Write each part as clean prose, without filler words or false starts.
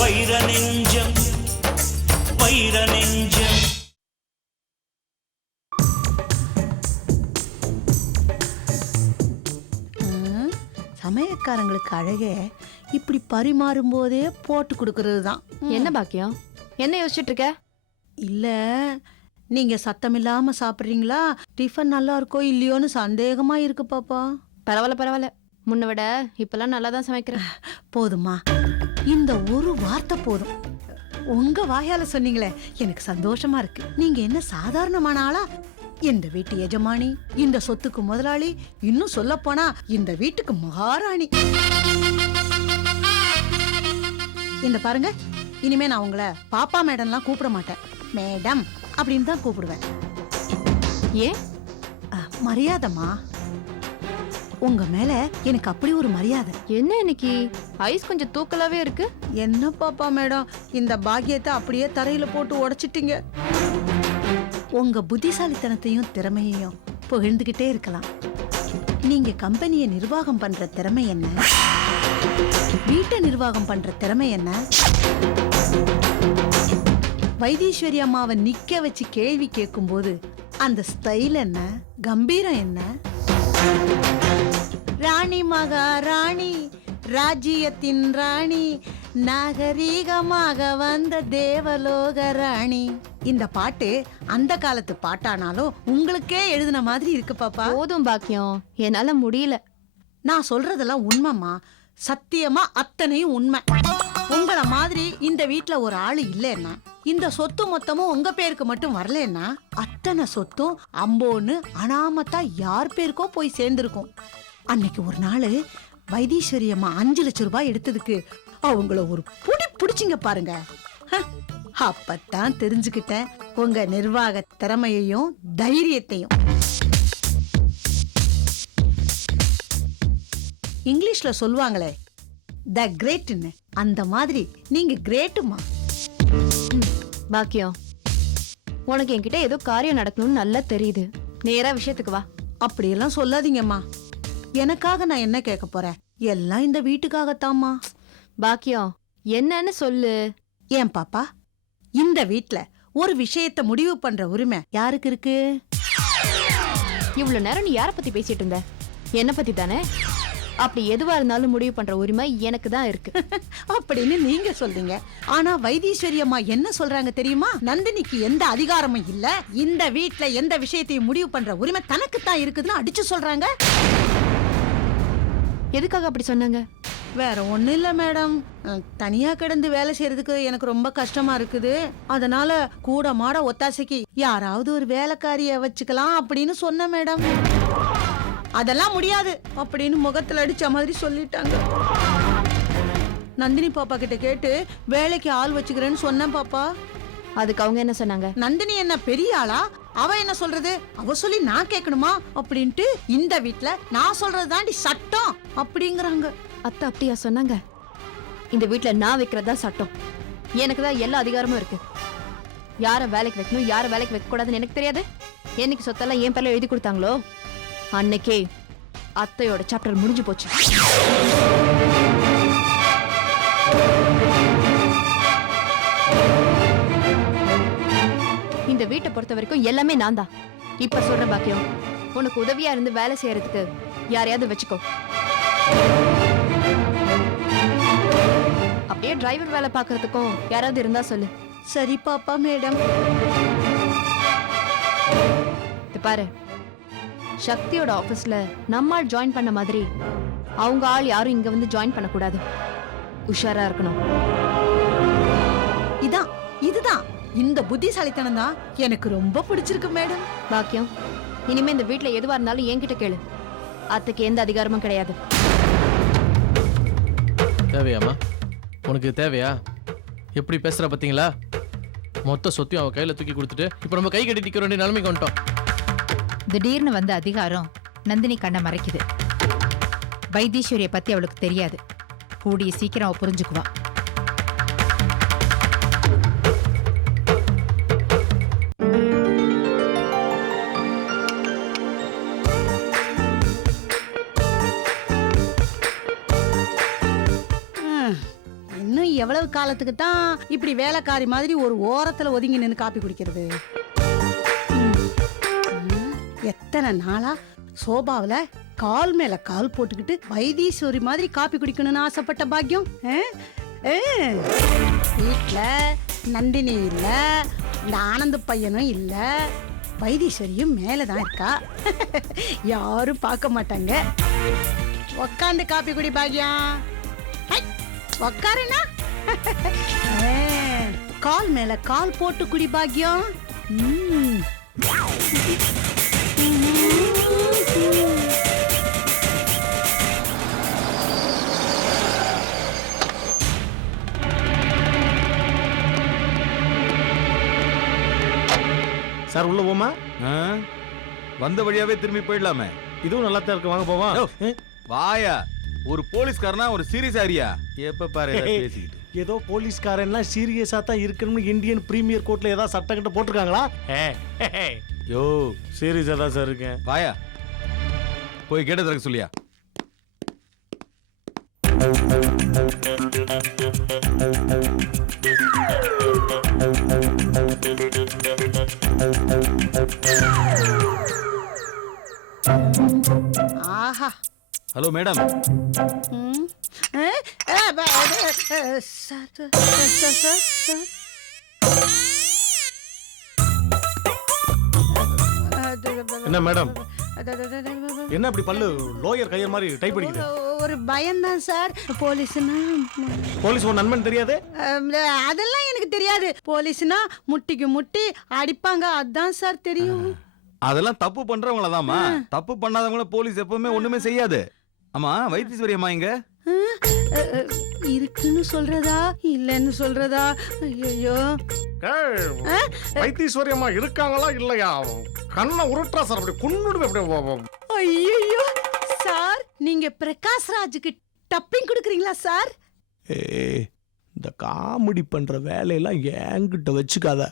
வைர நெஞ்சம் வைர நெஞ்சம். சமயக்காரங்களுக்கு அழகே இப்படி பரிமாறும் போதே போட்டு கொடுக்கறது தான். என்ன பாக்கியம், என்ன யோசிச்சுட்டு இருக்க? இல்ல, நீங்க சத்தம் இல்லாம சாப்பிடுறீங்களா, டிஃபன் நல்லா இருக்கோ இல்லையோன்னு சந்தேகமா இருக்கு பாப்பா. பரவாயில்ல பரவாயில்ல, முன்ன விட இப்பெல்லாம் நல்லா தான் சமைக்கிறேன். போதுமா, இந்த ஒரு வார்த்தை போதும். உங்க வாயால சொன்னீங்களே எனக்கு சந்தோஷமா இருக்கு. நீங்க என்ன சாதாரணமான ஆளா? இந்த வீட்டு எஜமானி, இந்த சொத்துக்கு முதலாளி, இன்னும் சொல்ல போனா இந்த வீட்டுக்கு மகாராணி. இந்த பாருங்க, இனிமே நான் உங்களை பாப்பா மேடம்லாம் கூப்பிட மாட்டேன், மேடம் அப்படின்னு தான் கூப்பிடுவேன். ஏன்? மரியாதைமா, உங்க மேல எனக்கு அப்படி ஒரு மரியாதை. என்ன இன்னைக்கு ஐஸ் கொஞ்சம் தூக்கலாவே இருக்கு? என்ன பாப்பா மேடம், இந்த பாக்கியத்தை அப்படியே தரையில போட்டு உடைச்சிட்டீங்க. உங்க புத்திசாலித்தனத்தையும் திறமையையும் புகழ்ந்துகிட்டே இருக்கலாம். நீங்க கம்பெனியை நிர்வாகம் பண்ற திறமை என்ன, வீட்டை நிர்வாகம் பண்ற திறமை என்ன, வைத்தீஸ்வரி அம்மாவை நிக்க வச்சு கேள்வி கேட்கும் போது அந்த ஸ்டைல் என்ன, கம்பீரம் என்ன. ராணி மகாராணி, ராஜ்யத்தின் ராணி, நாகரீகமாக வந்த தேவலோக ராணி. இந்த பாட்டு அந்த காலத்து பாட்டானாலும் உங்களுக்கே எழுதின மாதிரி இருக்கு பாப்பா. போதும் பாக்கியம், என்னால முடியல. நான் சொல்றதெல்லாம் உண்மைமா, சத்தியமா அத்தனையும் உண்மை. உங்கள மாதிரி இந்த வீட்ல ஒரு ஆளு இல்லைன்னா, இந்த சொத்து மொத்தமும் உங்க பேருக்கு மட்டும் வரலன்னா, அத்தனை சொத்தும் அம்போன்னு அனாமத்தா யார் பேருக்கோ போய் சேர்ந்திருக்கும். அன்னைக்கு ஒரு நாள் வைத்தீஸ்வரி அம்மா 5 லட்சம் ரூபாய் எடுத்ததுக்கு அவங்கள ஒரு புடி புடிச்சிங்க பாருங்க. அப்பத்தான் தெரிஞ்சுக்கிட்டேன் உங்க நிர்வாக திறமையையும் தைரியத்தையும். இங்கிலீஷ்ல சொல்லுவாங்களே த கிரேட்னு, அந்த மாதிரி நீங்க கிரேட்டுமா. பாக்கியம், உனக்கு என்கிட்ட ஏதோ காரியம் நடக்கணும்னு நல்லா தெரியுது. நேரா விஷயத்துக்கு வா. அப்படியெல்லாம் சொல்லாதீங்கம்மா. எனக்காக நான் என்ன கேட்க போறேன், எல்லாம் இந்த வீட்டுக்காகத்தாம்மா. பாக்கியம், என்னன்னு சொல்லு. ஏன் பாப்பா, இந்த வீட்ல ஒரு விஷயத்தை முடிவு பண்ற உரிமை யாருக்கு இருக்கு? இவ்வளவு நேரம் நீ யார பத்தி பேசிட்டு இருந்த? என்ன பத்தி தானே? அப்படி எதுவா இருந்தாலும் முடிவு பண்ற உரிமை எனக்கு தான் இருக்கு. அப்படின்னு நீங்க சொல்றீங்க. ஆனா வைத்தீஸ்வரி அம்மா என்ன சொல்றாங்க தெரியுமா? நந்தினிக்கு எந்த அதிகாரமும் இல்ல, இந்த வீட்ல எந்த விஷயத்தையும் முடிவு பண்ற உரிமை தனக்கு தான் இருக்குதுன்னு அடிச்சு சொல்றாங்க. எதுக்காக அப்படி சொன்னாங்க? வேற ஒண்ணு இல்ல மேடம், தனியா கிடந்து வேலை செய்யறதுக்கு எனக்கு ரொம்ப கஷ்டமா இருக்குது. அதனால கூட மாட ஒத்தாசைக்கு யாராவது ஒரு வேலைக்காரிய வச்சுக்கலாம் அப்படின்னு சொன்ன மேடம். அதெல்லாம் முடியாது அப்படின்னு முகத்துல அடிச்ச மாதிரி சொல்லிட்டாங்க. நந்தினி பாப்பா கிட்ட கேட்டு வேலைக்கு ஆள் வச்சுக்கிறேன்னு சொன்னேன் பாப்பா. அதுக்கு அவங்க என்ன சொன்னாங்க? நந்தினி என்ன பெரிய ஆளா, அவ என்ன சொல்றது, அவ சொல்லி நான் கேட்கணுமா அப்படின்ட்டு இந்த வீட்ல நான் சொல்றது தாண்டி சட்டம் அப்படிங்கறாங்க. அத்தை அப்படியா சொன்னாங்க? இந்த வீட்ல நான் வைக்கிறதா சட்டம். எனக்கு தான் எல்லா அதிகாரமும் இருக்கு. யார வேலைக்கு வைக்கணும், யார வேலைக்கு வைக்க கூடாதுன்னு எனக்கு தெரியாது. என்னைக்கு சொத்தெல்லாம் என் பேர்ல எழுதி கொடுத்தாங்களோ அன்னைக்கே அத்தையோட சாப்டர் முடிஞ்சு போச்சு. இந்த வீட்டை பொறுத்த வரைக்கும் எல்லாமே நான் தான். இப்ப சொல்ற பாக்கியம், உனக்கு உதவியா இருந்து வேலை செய்யறதுக்கு யாரையாவது வச்சுக்கோ. அப்படியே டிரைவர் வேலை பாக்குறதுக்கும் யாராவது இருந்தா சொல்லு. சரி பாப்பா மேடம். பாரு, சக்தியோட ஆபீஸ்ல நம்மால் ஜாயின் பண்ண மாதிரி அவங்க ஆள் யாரும் இங்க வந்து ஜாயின் பண்ணக்கூடாது. உஷாரா இருக்கணும். இதுதான் இந்த புத்திசாலித்தனம் தான் எனக்கு ரொம்ப பிடிச்சிருக்கு மேடம். பாக்கியம், இனிமே இந்த வீட்ல எதுவா இருந்தாலும் என்கிட்ட கேளு. அத்தைக்கு எந்த அதிகாரமும் கிடையாது. தேவையாமா? உனக்கு தேவையா? எப்படி பேசுற பாத்தீங்களா? மொத்த சொத்தையும் அவ கையில தூக்கி கொடுத்துட்டு இப்ப நம்ம கை கட்டி நிக்க வேண்டிய நிலைமைக்கு வந்துட்டோம். திடீர்னு வந்த அதிகாரம் நந்தினி கண்ணை மறைக்குது. வைத்தீஸ்வரியை பத்தி அவளுக்கு தெரியாது. கூடிய சீக்கிரம் அவ புரிஞ்சுக்குவா. எவ்வளவு காலத்துக்கு தான் இப்படி வேலைக்காரி மாதிரி ஒரு ஓரத்துல ஒதுங்கி நின்று காப்பி குடிக்கிறது? எத்தனை நாளா சோபாவுல கால் மேல கால் போட்டுக்கிட்டு வைத்தீஸ்வரி மாதிரி காப்பி குடிக்கணும்னு ஆசைப்பட்ட பாக்கியம். வீட்டுல நந்தினி இல்ல, இந்த ஆனந்த பையனும் இல்ல, வைத்தீஸ்வரியும் மேலதான் இருக்கா. யாரும் பார்க்க மாட்டாங்க. உக்காந்து காப்பி குடி பாக்கியம். உக்காருனா கால் மேல கால் போட்டு குடி பாக்கியம். சார் உள்ள போமா? வந்த வழியாவே திரும்பி போயிடலாமே. இதுவும் நல்லா தான் இருக்கு, வாங்க போவோம். வாயா, ஒரு போலீஸ்காரனா ஒரு சீரியஸ் ஆரியா? எப்ப பாரு பேசிக்கிட்டு. ஏதோ போலீஸ்காரன்லாம் சீரியஸா தான் இருக்கணும்னு இந்தியன் பிரீமியர் கோர்ட்ல ஏதாவது சட்டம் கிட்ட போட்டிருக்காங்களா? யோ சீரியஸா தான் சார் இருக்கேன். வாயா, போய் கேட்ட திறக்க சொல்லியா. ஆஹா. Hello madam. என்ன மேடம், என்ன அப்படி பல்லு லோயர் கையர் மாதிரி டைப் அடிக்குது? ஒரு பயம்தான் சார். போலீஸ்னா போலீஸ் ஒரு நண்பன் தெரியாது? அதெல்லாம் எனக்கு தெரியாது. போலீஸ்னா முட்டிக்கு முட்டி அடிப்பாங்க, அதான் சார் தெரியும். அதெல்லாம் தப்பு பண்றவங்களதாமா. தப்பு பண்ணாதவங்கள போலீஸ் எப்பவுமே ஒண்ணுமே செய்யாது. ஆமா, வைத்தீஸ்வரி அம்மா இங்க இருக்குன்னு சொல்றதா இல்லன்னு சொல்றதா? ஐயோ, வைத்தீஸ்வரி அம்மா இருக்காங்களா இல்லையா? கண்ணை உருட்டா சார், அப்படி குன்னுடுவே அப்படி. ஐயோ சார், நீங்க பிரகாஷ் ராஜுக்கு டப்பிங் கொடுக்குறீங்களா சார்? இந்த காமெடி பண்ற வேலையெல்லாம் என்கிட்ட வச்சுக்காத.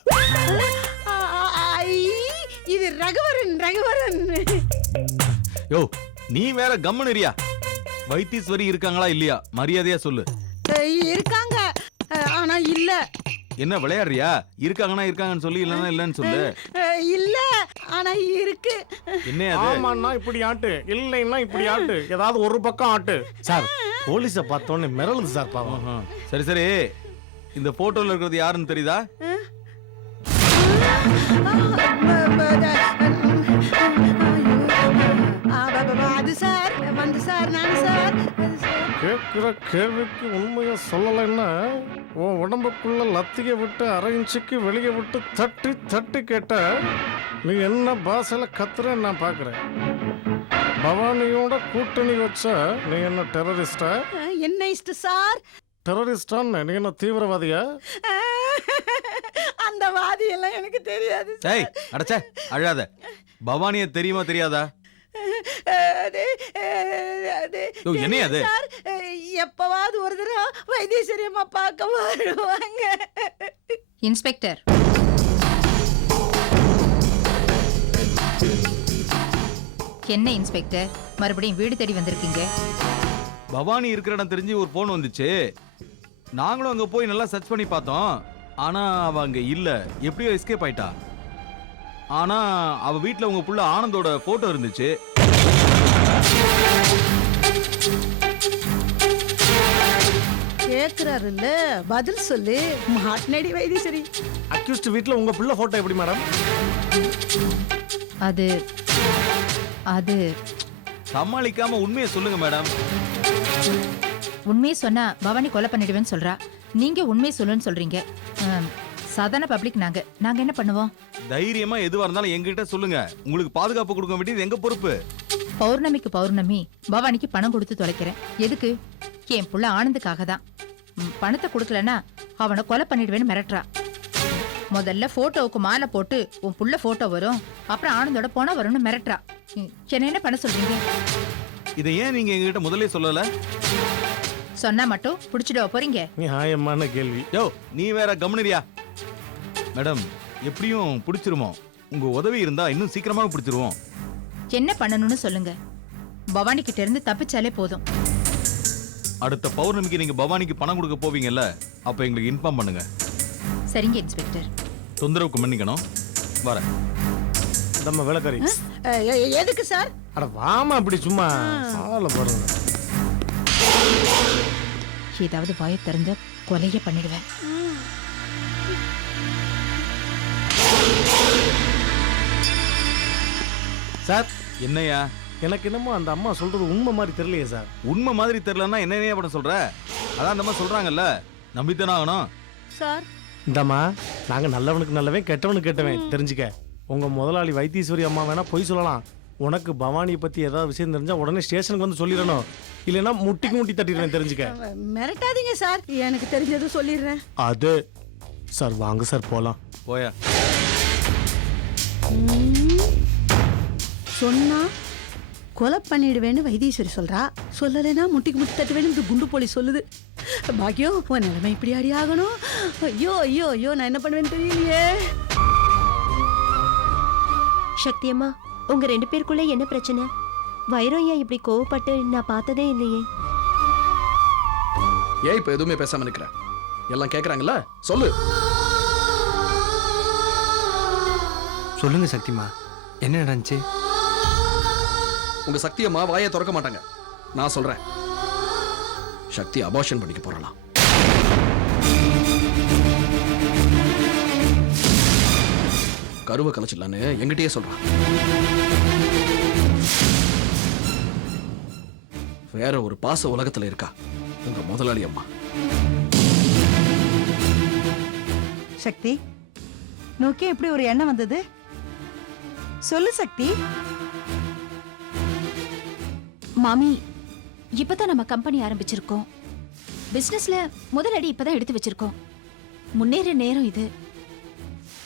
இது ரகுவரன். யோ, நீ வேற கம்முனரியா. வைத்தீஸ்வரி இருக்காங்களா இல்லையா மரியாதையா சொல்லு. இருக்காங்க, ஆனா இல்ல. என்ன விளையாடுறியா? இருக்காங்கன்னா இருக்காங்கன்னு சொல்லி, இல்லன்னா இல்லன்னு சொல்லு. இல்ல, ஆனா இருக்கு. என்ன அது? ஆமான்னா இப்படி ஆட்டு, இல்லைன்னா இப்படி ஆட்டு, ஏதாவது ஒரு பக்கம் ஆட்டு. சார் போலீஸ பார்த்தோன்னே மிரளுது சார் பாவம். சரி சரி, இந்த போட்டோல இருக்கிறது யாருன்னு தெரியுதா? அது சார் வந்து சார், நான் சார். கேட்கிற கேள்விக்கு உண்மையை சொல்லலைன்னா உன் உடம்புக்குள்ள லத்திய விட்டு அரை இன்ச்சுக்கு வெளியே விட்டு தட்டி தட்டி கேட்ட நீ என்ன பாசையில கத்துறன்னு நான் பாக்குறேன். பவானியோட கூட்டணி வச்சா நீ என்ன டெரரிஸ்டா? என்ன இஷ்ட சார்? டெரரிஸ்டான்னு நீ என்ன தீவிரவாதியா? அந்த வாதி எல்லாம் எனக்கு தெரியாது. ஏய் அடச்சே, அழாத. பவானிய தெரியுமா தெரியாதா? என்ன அது? எப்பவாவது ஒரு தடவை வைத்தீஸ்வரி அம்மா பார்க்க வருவாங்க. இன்ஸ்பெக்டர், என்ன இன்ஸ்பெக்டர் மறுபடியும் வீடு தேடி வந்திருக்கீங்க? பவானி இருக்கிற இடம் தெரிஞ்சு ஒரு போன் வந்துச்சு. நாங்களும் அங்க போய் நல்லா சர்ச் பண்ணி பார்த்தோம். ஆனா அவ அங்க இல்ல, எப்படியோ எஸ்கேப் ஆயிட்டா. ஆனா அவ வீட்டுல உங்க புள்ள ஆனந்தோட போட்டோ இருந்துச்சு. கேக்குறாருல்ல, பதில் சொல்லு. மாட்னடி வைத்தீஸ்வரி. அக்யூஸ்ட் வீட்ல உங்க புள்ள போட்டோ எப்படி மேடம்? அது அது சமாளிக்காம உண்மையை சொல்லுங்க மேடம். உண்மையை சொன்னா பவானி கொலை பண்ணிடுவேன்னு சொல்றா. நீங்க உண்மையை சொல்லுன்னு சொல்றீங்க. சாதாரண பப்ளிக் நாங்க என்ன பண்ணுவோம்? தைரியமா எதுவா இருந்தாலும் எங்ககிட்ட சொல்லுங்க. உங்களுக்கு பாதுகாப்பு கொடுக்க வேண்டியது எங்க பொறுப்பு. பௌர்ணமிக்கு பௌர்ணமி பவானிக்கு பணம் கொடுத்து தொலைக்கிறேன். எதுக்கு? என் புள்ள ஆனந்துக்காக தான். பணத்தை கொடுக்கலன்னா அவனை கொலை பண்ணிடுவேன்னு மிரட்டுறா. முதல்ல போட்டோவுக்கு மாலை போட்டு உன் புள்ள போட்டோ வரும், அப்புறம் ஆனந்தோட பணம் வரும்னு மிரட்டுறா. என்ன பண்ண சொல்றீங்க? இதை ஏன் நீங்க எங்ககிட்ட முதல்ல சொல்லல? சொன்னா மட்டும் புடிச்சிட போறீங்க? நியாயமான கேள்வி. யோ, நீ வேற கவனிரியா. மேடம், எப்படியும் பிடிச்சிருமோ. உங்க உதவி இருந்தா இன்னும் சீக்கிரமா பிடிச்சிருவோம். என்ன பண்ணணும்னு சொல்லுங்க. பவானி கிட்ட இருந்து தப்பிச்சாலே போதும். அடுத்த பௌர்ணமிக்கு நீங்க பவானிக்கு பணம் கொடுக்க போவீங்கல்ல, அப்ப எங்களுக்கு இன்ஃபார்ம் பண்ணுங்க. சரிங்க இன்ஸ்பெக்டர். தொந்தரவுக்கு மன்னிக்கணும். வரேன். நம்ம வேலைக்காரி. எதுக்கு சார்? அட வாமா அப்படி சும்மா ஆளை பாருங்க. ஏதாவது வாயை திறந்து கொலைய பண்ணிடுவேன். சார் என்னையா எனக்கு என்னமோ அந்த அம்மா சொல்றது உண்மை மாதிரி தெரியலையே சார். உண்மை மாதிரி தெரியலன்னா என்னையா பண்ண சொல்ற? அதான் அந்த மாதிரி சொல்றாங்கல்ல, நம்பித்தானே ஆகணும். சார் இந்தம்மா நாங்க நல்லவனுக்கு நல்லவன் கெட்டவனுக்கு கெட்டவன் தெரிஞ்சுக்க. உங்க முதலாளி வைத்தீஸ்வரி அம்மா வேணா பொய் சொல்லலாம். உனக்கு பவானியை பத்தி ஏதாவது விஷயம் தெரிஞ்சா உடனே ஸ்டேஷனுக்கு வந்து சொல்லிடணும். இல்லைன்னா முட்டிக்கு முட்டி தட்டிடுவேன் தெரிஞ்சுக்க. மிரட்டாதீங்க சார், எனக்கு தெரிஞ்சது சொல்லிடுறேன். அது சார் வாங்க சார் போலாம். போயா. சொன்னா கொலை பண்ணிடுவேன்னு வைத்தீஸ்வரி சொல்றா, சொல்லலைன்னா முட்டிக்கு முட்டி தட்டுவேன்னு இந்த குண்டு போலி சொல்லுது. பாக்கியம் உன் நிலைமை இப்படி அடி ஆகணும். ஐயோ ஐயோ ஐயோ, நான் என்ன பண்ணுவேன்னு தெரியலையே. சக்தி அம்மா, உங்க 2 பேருக்குள்ள என்ன பிரச்சனை? வைரம் ஏன் இப்படி கோவப்பட்டு நான் பார்த்ததே இல்லையே. ஏன் இப்ப எதுவுமே பேசாம நிக்கிற? எல்லாம் கேக்குறாங்கல்ல, சொல்லு. சொல்லுங்க சக்திமா, என்ன நடந்துச்சு? உங்க சக்தி அம்மா வாயை திறக்க மாட்டாங்க. நான் சொல்றேன், சக்தி அபார்ஷன் பண்ணிக்க போறலாம். கருவை கலைச்சிடலான்னு எங்கிட்டயே சொல்றான். வேற ஒரு பாச உலகத்துல இருக்கா உங்க முதலாளி அம்மா. சக்தி, நோக்கி இப்படி ஒரு எண்ணம் வந்தது? சொல்லு சக்தி. மாமி, இப்பதான் நம்ம கம்பெனி ஆரம்பிச்சிருக்கோம். பிசினஸ்ல முதலடி இப்பதான் எடுத்து வச்சிருக்கோம். முன்னேற நேரம் இது.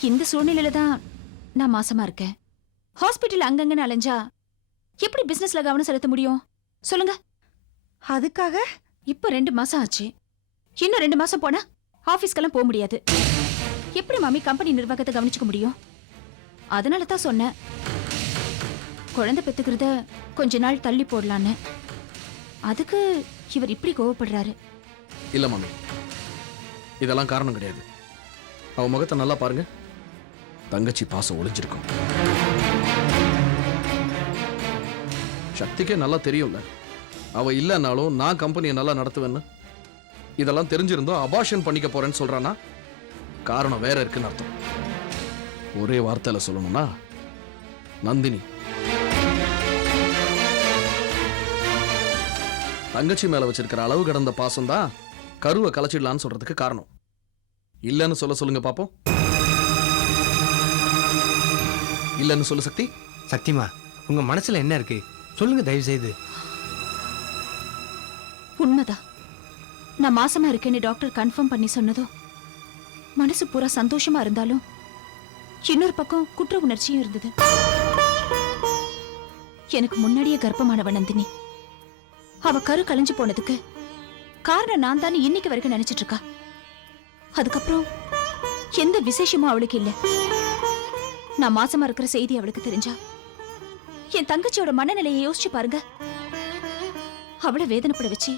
இந்த சூழ்நிலையில தான் நான் மாசமா இருக்கேன். ஹாஸ்பிட்டல் அங்கங்கன்னு அலைஞ்சா எப்படி பிசினஸ்ல கவனம் செலுத்த முடியும் சொல்லுங்க? அதுக்காக இப்ப 2 மாசம் ஆச்சு. இன்னும் 2 மாசம் போனா ஆபீஸ்க்கெல்லாம் போக முடியாது. எப்படி மாமி கம்பெனி நிர்வாகத்தை கவனிச்சுக்க முடியும்? அதனால தான் சொன்னேன், குழந்தை பெத்துக்கிறத கொஞ்ச நாள் தள்ளி போடலான்னு. அதுக்கு இவர் இப்படி கோவப்படுறாரு. இல்ல மாமி, இதெல்லாம் காரணம் கிடையாது. அவ முகத்தை நல்லா பாருங்க, தங்கச்சி பாசம் ஒளிஞ்சிருக்கும். சக்திக்கே நல்லா தெரியும்ல, அவ இல்லைன்னாலும் நான் கம்பெனியை நல்லா நடத்துவேன்னு. இதெல்லாம் தெரிஞ்சிருந்தோம் அபார்ஷன் பண்ணிக்க போறேன்னு சொல்றானா, காரணம் வேற இருக்குன்னு அர்த்தம். ஒரே வார்த்தையில சொல்லணும்னா நந்தினி. தங்கச்சி மேல வச்சிருக்கிற அளவு கடந்த பாசம் தான் கருவை கலைச்சிடலான்னு சொல்றதுக்கு காரணம். இல்லன்னு சொல்லுங்க பாப்போம். இல்லன்னு சொல்லு சக்தி. சக்திமா, உங்க மனசுல என்ன இருக்கு சொல்லுங்க தயவு செய்து. உண்மைதான், நான் மாசமா இருக்கேன்னு டாக்டர் கன்ஃபார்ம் பண்ணி சொன்னதும் மனசு பூரா சந்தோஷமா இருந்தாலும் இன்னொரு பக்கம் குற்ற உணர்ச்சியும் இருந்தது. எனக்கு முன்னாடியே கர்ப்பமானவ நந்தினி. அவ கரு கலைஞ்சு போனதுக்கு காரணம் நான் தானே இன்னைக்கு வரைக்கும் நினைச்சிட்டு இருக்கா. அதுக்கப்புறம் எந்த விசேஷமும் அவளுக்கு இல்ல. நான் மாசமா இருக்கிற செய்தி அவளுக்கு தெரிஞ்சா என் தங்கச்சியோட மனநிலையை யோசிச்சு பாருங்க. அவளை வேதனைப்பட வச்சு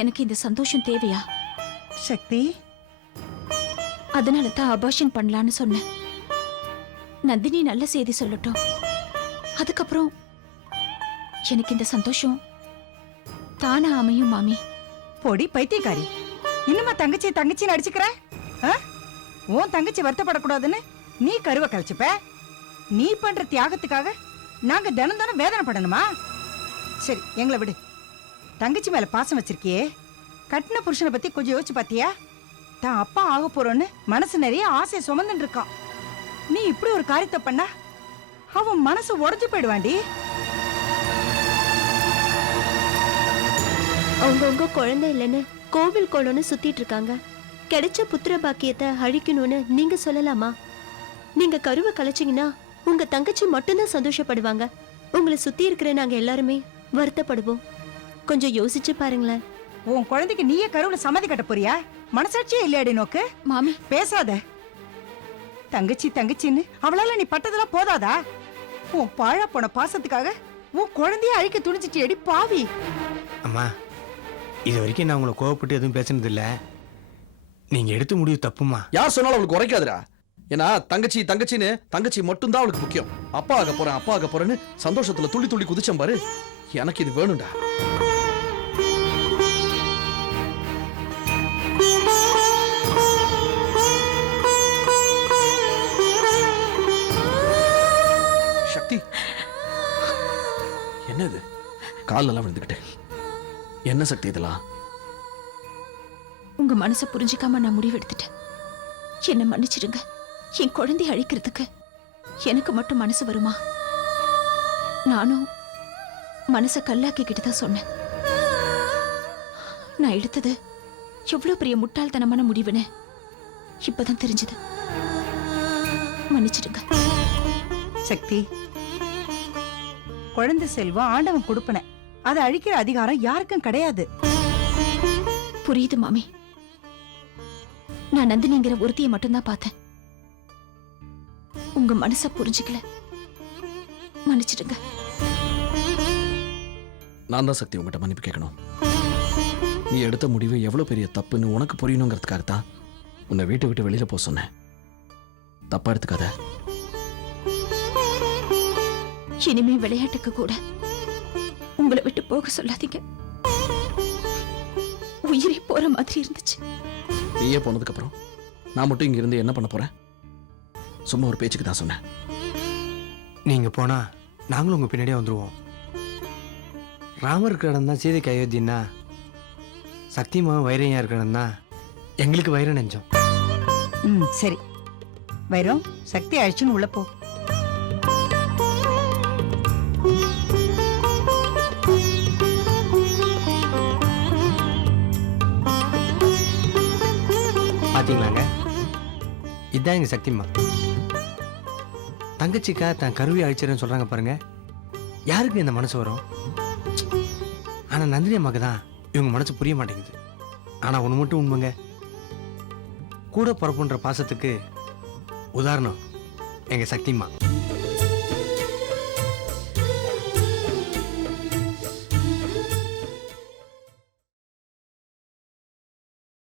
எனக்கு இந்த சந்தோஷம் தேவையா? சக்தி, அதனால தான் அபார்ஷன் பண்ணலான்னு சொன்னேன். நந்தினி நல்ல செய்தி சொல்லட்டும், அதுக்கப்புறம் எனக்கு இந்த சந்தோஷம் தானா அமையும் மாமி. பொடி பைத்தியக்காரி, இன்னுமா தங்கச்சி தங்கச்சின்னு அடிச்சுக்கிற? உன் தங்கச்சி வருத்தப்படக்கூடாதுன்னு நீ கருவை கழிச்சுப்ப. நீ பண்ற தியாகத்துக்காக நாங்க தினம் தினம் வேதனைப்படணுமா? சரி, எங்களை விடு. தங்கச்சி மேல பாசம் வச்சிருக்கியே, கட்டின புருஷனை பத்தி கொஞ்சம் யோசிச்சு பாத்தியா? தான் அப்பா ஆக போறோன்னு மனசு நிறைய ஆசையை சுமந்துட்டு இருக்கான். நீ இப்படி ஒரு காரியத்தை பண்ணா அவன் மனசு உடைஞ்சு போயிடுவாண்டி. அவங்கவுங்க குழந்தை இல்லைன்னு கோவில் கோலம்னு சுத்திட்டு இருக்காங்க. கிடைச்ச புத்திர பாக்கியத்தை அழிக்கணும்னு நீங்க சொல்லலாமா? நீங்க கருவை கலைச்சிங்கன்னா உங்க தங்கச்சி மட்டும்தான் சந்தோஷப்படுவாங்க. உங்களை சுத்தி இருக்கிற நாங்க எல்லாருமே வருத்தப்படுவோம். கொஞ்சம் யோசிச்சு பாருங்களேன். உன் குழந்தைக்கு நீயே கருவுல சம்மதி கட்ட போறியா? மனசாட்சியே இல்லையாடி நோக்கு? மாமி பேசாத. தங்கச்சி தங்கச்சின்னு அவளால நீ பட்டதெல்லாம் போதாதா? உன் பாழா போன பாசத்துக்காக உன் குழந்தைய அழிக்க துணிச்சிட்டு எடி பாவி. அம்மா, இது வரைக்கும் நான் உங்களை கோவப்பட்டு எதுவும் பேசுனது இல்ல. நீங்க எடுத்த முடிவு தப்புமா. யார் சொன்னாலும் அவளுக்கு உரைக்காதுடா. ஏன்னா தங்கச்சி தங்கச்சின்னு தங்கச்சி மட்டும்தான் அவளுக்கு முக்கியம். அப்பா ஆக போறேன்னு சந்தோஷத்துல துள்ளி துள்ளி குதிச்சம் பாரு. எனக்கு இது வேணும்டா. சக்தி, என்னது காலெல்லாம் விழுந்துக்கிட்டு? என்ன சக்தி இதெல்லாம்? உங்க மனசை புரிஞ்சுக்காம நான் முடிவெடுத்துட்டேன். என்ன மன்னிச்சிடுங்க. என் குழந்தையை அழிக்கிறதுக்கு எனக்கு மட்டும் மனசு வருமா? நானும் மனசை கல்லாக்கிக்கிட்டு தான் சொன்னேன். நான் எடுத்தது எவ்வளவு பெரிய முட்டாள்தனமான முடிவுன்னு இப்பதான் தெரிஞ்சது. மன்னிச்சிடுங்க. சக்தி, குழந்தை செல்வம் ஆண்டவன் கொடுப்பன. அதை அழிக்கிற அதிகாரம் யாருக்கும் கிடையாது. புரியுது மாமி. நான் நந்தினிங்கிற ஒருத்தியை மட்டும்தான் பார்த்தேன். உங்க மனசை புரிஞ்சுக்கல. மன்னிச்சிடுங்க. நான் தான் சக்தி உங்ககிட்ட மன்னிப்பு கேட்கணும். நீ எடுத்த முடிவு எவ்வளவு பெரிய தப்புன்னு உனக்கு புரியணுங்கிறதுக்காகத்தான் உன்னை வீட்டை விட்டு வெளியில போக சொன்னேன். தப்பா எடுத்துக்காத. இனிமே விளையாட்டுக்கு கூட உங்களை விட்டு போக சொல்லாதீங்க. உயிரே போற மாதிரி இருந்துச்சு. நீயே போனதுக்கு அப்புறம் நான் மட்டும் இங்க இருந்து என்ன பண்ண போறேன்? சும்மா ஒரு பேச்சுக்கு தான் சொன்னேன். நீங்க போனா நாங்களும் உங்க பின்னாடியே வந்துருவோம். ராமர் இருக்கிற இடம் தான் சீதைக்கு அயோத்தின்னா, சக்திமாவும் வைரையா இருக்கிற இடம் தான் எங்களுக்கு வைரம் நெஞ்சம். சரி வைரம், சக்தி அழிச்சுன்னு உள்ள போ. பாத்தீங்களாங்க, இதுதான் எங்க சக்திமா. தங்கச்சிக்கா தான் கருவி அழிச்சிருன்னு சொல்றாங்க பாருங்க. யாருக்கு இந்த மனசு வரும்? ஆனா நந்தினி அம்மாக்கு தான் இவங்க மனசு புரிய மாட்டேங்குது. ஆனா ஒண்ணு மட்டும் உண்மைங்க, கூட பிறப்புன்ற பாசத்துக்கு உதாரணம் எங்க சக்திமா.